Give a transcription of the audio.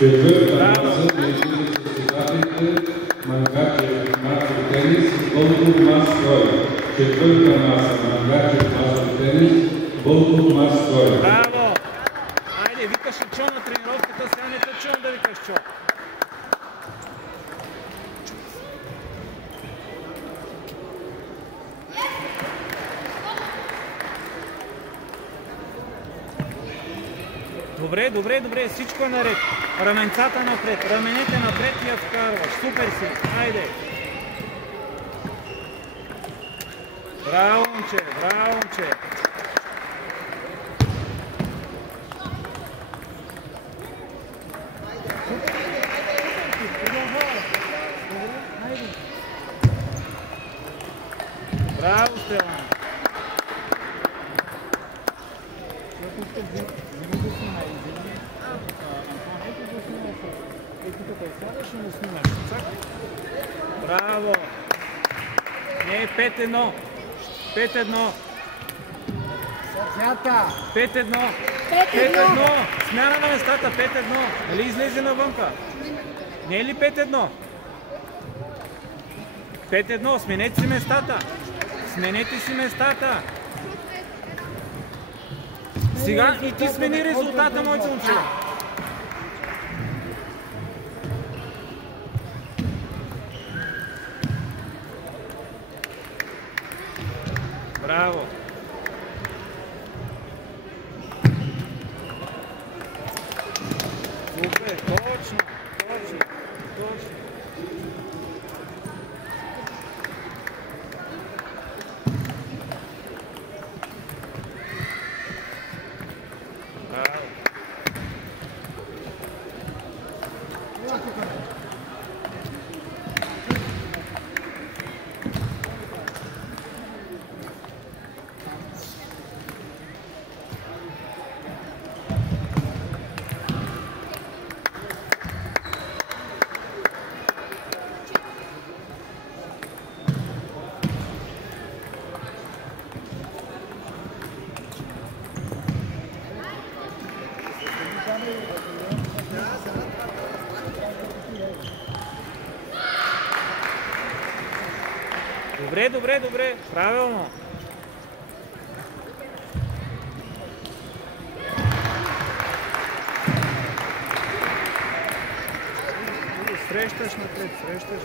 Четвърта маса между състезателите Мангачев Марко Тенис и Болков Мас Строй. Четвърта маса Мангачев Марко Тенис, Болков Мас Строй. Браво! Айде, викаш и Чо на тренировката, сега не те чувам да викаш Чо. Добре, добре, добре, всичко е наред. Раменцата напред, раменете напред и я вкарваш. Супер си, айде. Браво, момче, браво, момче. Браво, Стелан. Браво! Не, 5-1. 5-1. 5-1. 5-1. Смяна на местата. 5-1. Нали излезе навънка? Не е ли 5-1? 5-1. Сменете си местата. Сменете си местата. Сега и ти смени резултата, моите момче. Браво! Супер! Точно! Точно! Точно! Браво! Добре, добре, добре. Правилно. Срещаш напред, срещаш.